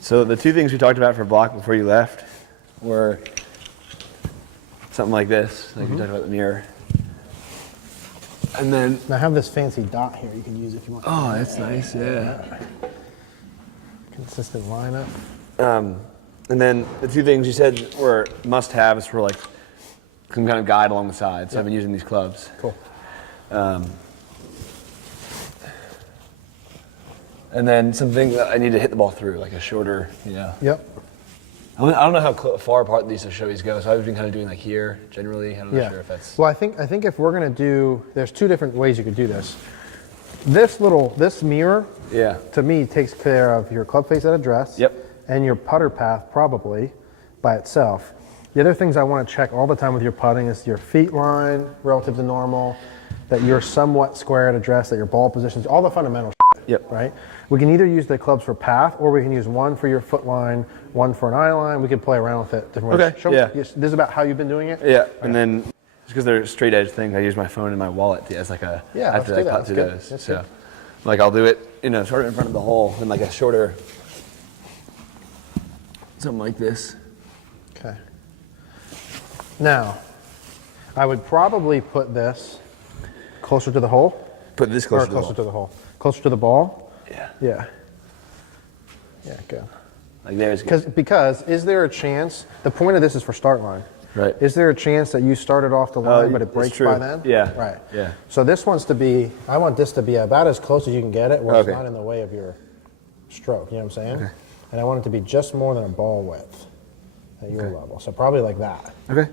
So the two things we talked about for block before you left were something like this, like we talked about the mirror. And then I have this fancy dot here you can use if you want. Oh, that's nice, yeah. Consistent lineup. And then the two things you said were must-haves for like some kind of guide along the side. So I've been using these clubs. Cool. And then something that I need to hit the ball through, like a shorter, Yep. I don't know how far apart these showies go, so I've been kind of doing like here generally. I'm not sure if that's. Well, I think if we're gonna do, there's two different ways you could do this. This mirror, to me, takes care of your club face at address. Yep. And your putter path probably by itself. The other things I want to check all the time with your putting is your feet line relative to normal, that you're somewhat square at address, that your ball positions, all the fundamental shit. Yep. Right? We can either use the clubs for path, or we can use one for your foot line, one for an eye line. We could play around with it different ways. Okay, This is about how you've been doing it? Yeah, and then just because they're straight edge things, I use my phone and my wallet as like a, I have to like cut through those. That's so, good. like I'll do it, sort of in front of the hole in like a shorter, something like this. Okay. Now, I would probably put this closer to the hole. Put this closer, to the hole. Closer to the ball? Yeah. Yeah. Yeah, good. Like there's good. Because is there a chance, the point of this is for start line. Right. Is there a chance that you started off the line but it breaks by then? Yeah. Right. Yeah. So this wants to be, I want this to be about as close as you can get it where it's not in the way of your stroke, you know what I'm saying? Okay. And I want it to be just more than a ball width at your level. So probably like that. Okay.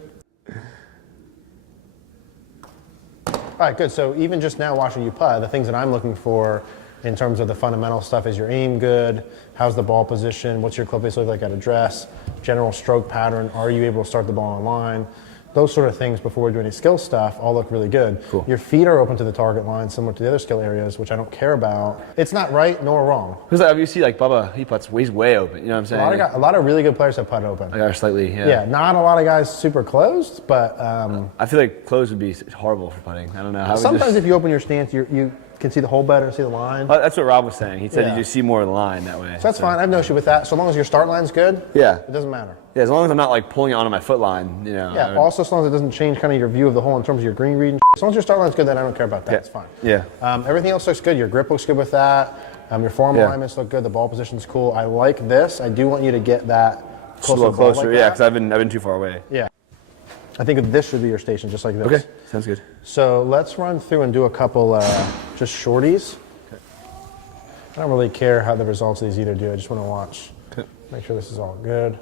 All right, good. So even just now watching you putt, the things that I'm looking for in terms of the fundamental stuff is your aim good, how's the ball position, what's your club face look like at address, general stroke pattern, are you able to start the ball on line? Those sort of things before we do any skill stuff all look really good. Cool. Your feet are open to the target line, similar to the other skill areas, which I don't care about. It's not right nor wrong. Because like, you see like Bubba, he putts way open, you know what I'm saying? A lot of really good players have putt open. Like are slightly, Yeah, not a lot of guys super closed, but I feel like closed would be horrible for putting. I don't know. Sometimes if you open your stance, you can see the hole better and see the line. That's what Rob was saying. He said you just see more of the line that way. So that's fine. I have no issue with that. So long as your start line's good, it doesn't matter. Yeah, as long as I'm not like pulling it onto my foot line, Yeah, also as long as it doesn't change kind of your view of the hole in terms of your green read. As long as your start line's good, then I don't care about that. It's fine. Yeah. Everything else looks good. Your grip looks good with that. Your form alignments look good. The ball position's cool. I like this. I do want you to get that a little closer. Like because I've been too far away. Yeah. I think this should be your station, just like this. Okay, sounds good. So let's run through and do a couple just shorties. Okay. I don't really care how the results of these either do. I just want to watch. Okay. Make sure this is all good.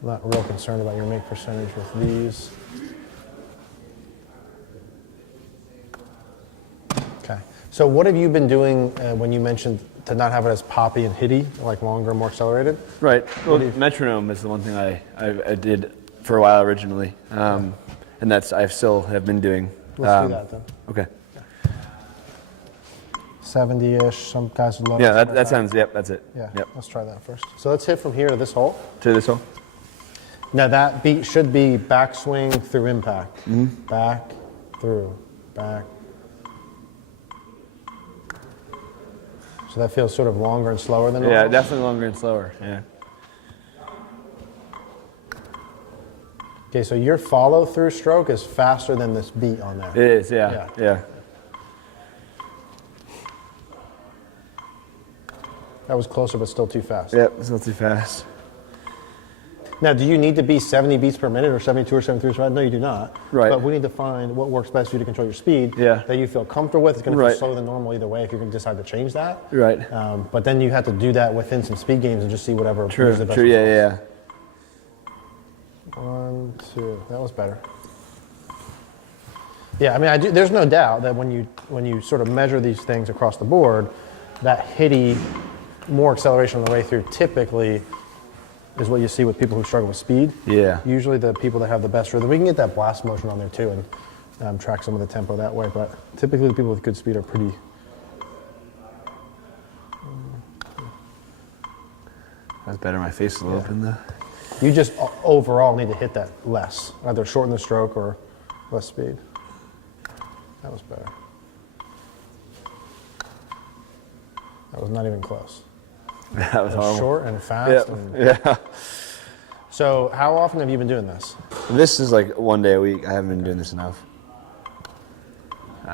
I'm not real concerned about your make percentage with these. Okay. So what have you been doing when you mentioned to not have it as poppy and hitty, like longer, more accelerated? Right. Well, metronome is the one thing I did for a while originally, and that's I still have been doing. Let's do that then. Okay. 70-ish. Some guys would love. Yeah, that sounds. Yep, that's it. Yeah. Yep. Let's try that first. So let's hit from here to this hole. To this hole. Now that beat should be backswing through impact. Mm-hmm. Back, through, back. So that feels sort of longer and slower than normal? Yeah, definitely longer and slower. Yeah. Okay, so your follow-through stroke is faster than this beat on there. It is, yeah. That was closer, but still too fast. Yep, still too fast. Now, do you need to be 70 beats per minute or 72 or 73 or 75? No, you do not. Right. But we need to find what works best for you to control your speed that you feel comfortable with. It's going to feel slower than normal either way if you can decide to change that. Right. But then you have to do that within some speed games and just see whatever is the best. True, yeah. 1, 2. That was better. Yeah, I mean, there's no doubt that when you sort of measure these things across the board, that hitty, more acceleration on the way through typically is what you see with people who struggle with speed. Yeah. Usually the people that have the best rhythm. We can get that blast motion on there too and track some of the tempo that way, but typically the people with good speed are pretty... That's better. My face is a little open though. You just overall need to hit that less. Either shorten the stroke or less speed. That was better. That was not even close. That was horrible. Short and fast. Yeah. So how often have you been doing this? This is like 1 day a week. I haven't been doing this enough.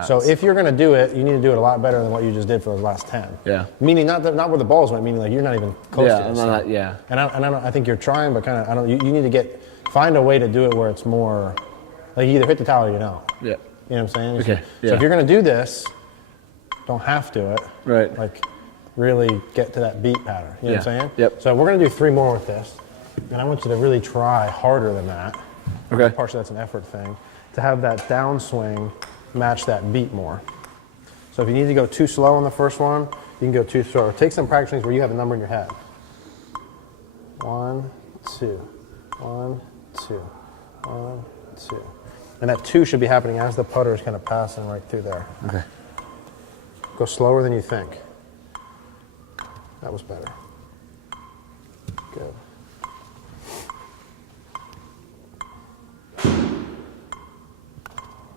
So if you're going to do it, you need to do it a lot better than what you just did for those last 10. Yeah. Meaning not where the balls went, meaning like you're not even close to this. Yeah. And I think you're trying, but kind of, you need to find a way to do it where it's more, like you either hit the towel or you don't. Yeah. You know what I'm saying? Okay. So if you're going to do this, don't have to it. Right. Like really get to that beat pattern. You know what I'm saying? Yep. So we're going to do 3 more with this. And I want you to really try harder than that. Okay. Partially that's an effort thing. To have that downswing match that beat more. So if you need to go too slow on the first one, you can go too slow. Take some practice swings where you have a number in your head. 1, 2, 1, 2, 1, 2. And that 2 should be happening as the putter is kind of passing right through there. Okay. Go slower than you think. That was better. Good.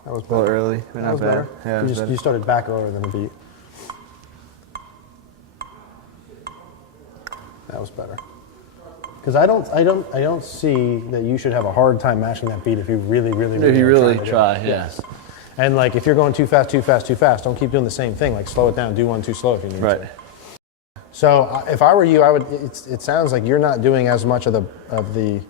That was better. A little early, but That not was bad. better. Yeah, You started back earlier than the beat. That was better. Because I don't see that you should have a hard time matching that beat if you really If you really try. try, yeah. Yes. And like if you're going too fast, don't keep doing the same thing. Like slow it down, do one too slow if you need Right. to. So if I were you, I would. It sounds like you're not doing as much of the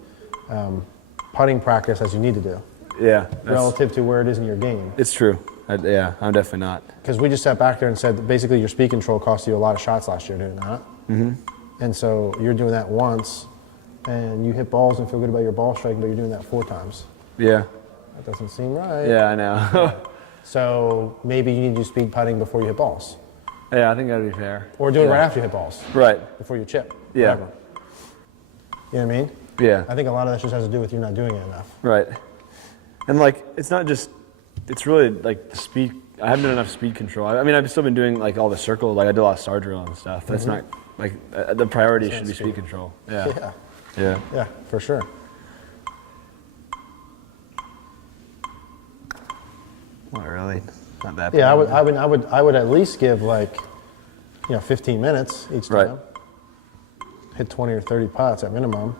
putting practice as you need to do Yeah. relative to where it is in your game. It's true. I'm definitely not. Because we just sat back there and said that basically your speed control cost you a lot of shots last year, did it not? Mm-hmm. And so you're doing that once, and you hit balls and feel good about your ball striking, but you're doing that 4 times. Yeah. That doesn't seem right. Yeah, I know. So maybe you need to do speed putting before you hit balls. Yeah, I think that'd be fair. Or do it right after you hit balls. Right. Before you chip. Yeah. Whatever. You know what I mean? Yeah. I think a lot of that just has to do with you not doing it enough. Right. And like, it's not just, it's really like the speed. I haven't done enough speed control. I mean, I've still been doing like all the circle, like I do a lot of star drill and stuff. That's not, like, the priority should be speed control. Yeah. Yeah. Yeah. Yeah, for sure. Not really. Not that Yeah, bad. I would at least give 15 minutes each time. Right. Hit 20 or 30 putts at minimum.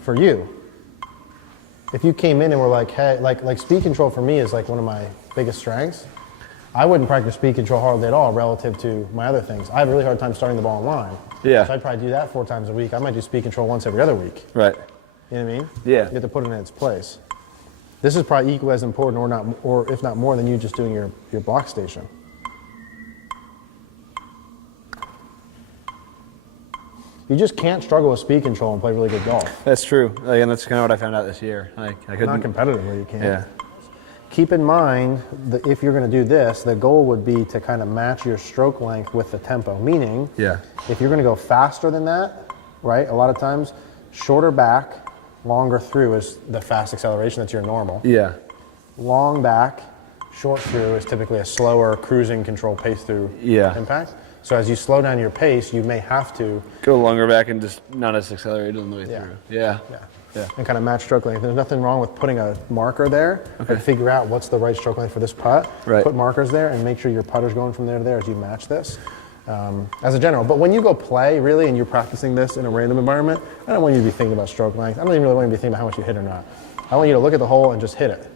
For you. If you came in and were like, hey, like speed control for me is like one of my biggest strengths. I wouldn't practice speed control hardly at all relative to my other things. I have a really hard time starting the ball in line. Yeah. So I'd probably do that 4 times a week. I might do speed control once every other week. Right. You know what I mean? Yeah. You have to put it in its place. This is probably equally as important, or if not more, than you just doing your block station. You just can't struggle with speed control and play really good golf. That's true. Like, and that's kind of what I found out this year. Like, I couldn't. Not competitively, you can't. Yeah. Keep in mind that if you're going to do this, the goal would be to kind of match your stroke length with the tempo. Meaning, Yeah. if you're going to go faster than that, right? A lot of times, shorter back, longer through is the fast acceleration. That's your normal. Yeah. Long back, short through is typically a slower cruising control pace through impact. So as you slow down your pace, you may have to Go longer back and just not as accelerated on the way through. Yeah. and kind of match stroke length. There's nothing wrong with putting a marker there Okay. and figure out what's the right stroke length for this putt. Right. Put markers there and make sure your putter's going from there to there as you match this. As a general, but when you go play really and you're practicing this in a random environment, I don't want you to be thinking about stroke length. I don't even really want you to be thinking about how much you hit or not. I want you to look at the hole and just hit it.